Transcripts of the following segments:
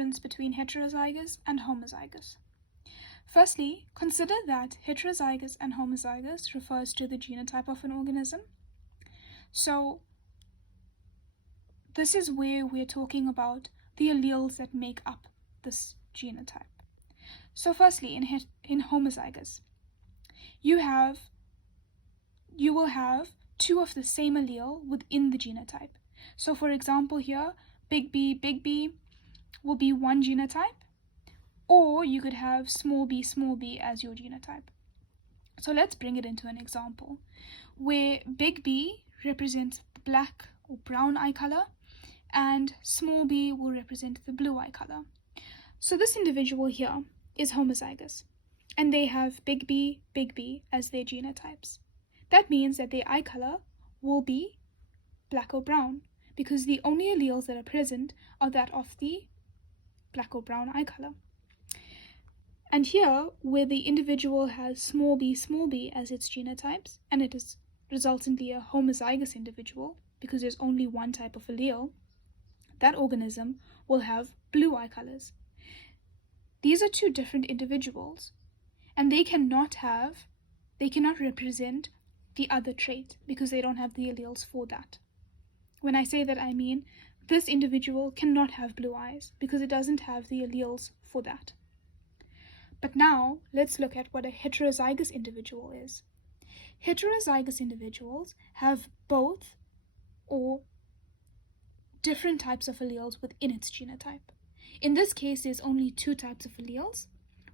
difference between heterozygous and homozygous. Firstly, consider that heterozygous and homozygous refers to the genotype of an organism. So this is where we're talking about the alleles that make up this genotype. So firstly, in homozygous, you will have two of the same allele within the genotype. So for example here, big B will be one genotype, or you could have small b as your genotype. So let's bring it into an example where big B represents the black or brown eye color and small b will represent the blue eye color. So this individual here is homozygous and they have big B as their genotypes. That means that their eye color will be black or brown because the only alleles that are present are that of the black or brown eye color. And here, where the individual has small b as its genotypes, and it is resultantly a homozygous individual because there's only one type of allele, that organism will have blue eye colors. These are two different individuals, and they cannot represent the other trait because they don't have the alleles for that. When I say that, I mean this individual cannot have blue eyes because it doesn't have the alleles for that. But now, let's look at what a heterozygous individual is. Heterozygous individuals have both or different types of alleles within its genotype. In this case, there's only two types of alleles,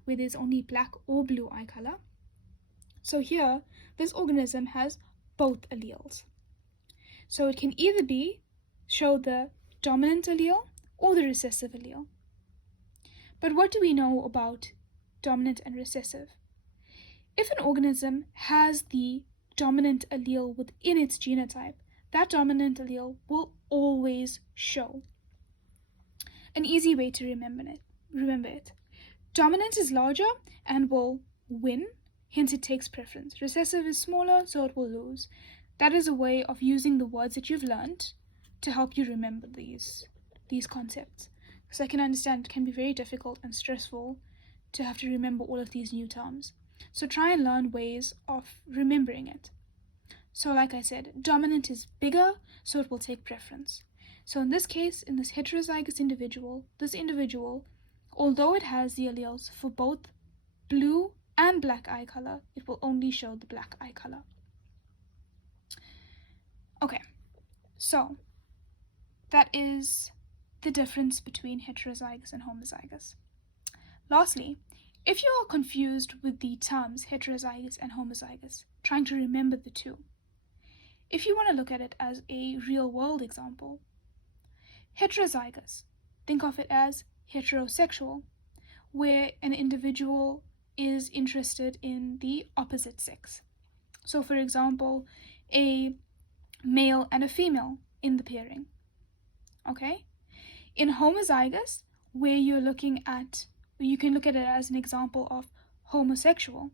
where there's only black or blue eye color. So here, this organism has both alleles. So it can either show the dominant allele or the recessive allele. But what do we know about dominant and recessive? If an organism has the dominant allele within its genotype, that dominant allele will always show. An easy way to remember it. Dominant is larger and will win, hence it takes preference. Recessive is smaller, so it will lose. That is a way of using the words that you've learned to help you remember these concepts. Because I can understand it can be very difficult and stressful to have to remember all of these new terms. So try and learn ways of remembering it. So like I said, dominant is bigger, so it will take preference. So in this case, in this heterozygous individual, although it has the alleles for both blue and black eye color, it will only show the black eye color. Okay, so that is the difference between heterozygous and homozygous. Lastly, if you are confused with the terms heterozygous and homozygous, trying to remember the two, if you want to look at it as a real-world example, heterozygous, think of it as heterosexual, where an individual is interested in the opposite sex. So for example, a male and a female in the pairing. Okay? In homozygous, where you can look at it as an example of homosexual,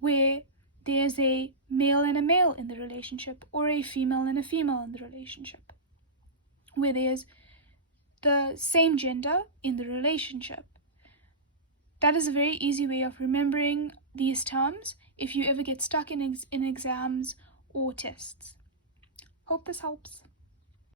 where there's a male and a male in the relationship, or a female and a female in the relationship, where there's the same gender in the relationship. That is a very easy way of remembering these terms if you ever get stuck in exams or tests. Hope this helps.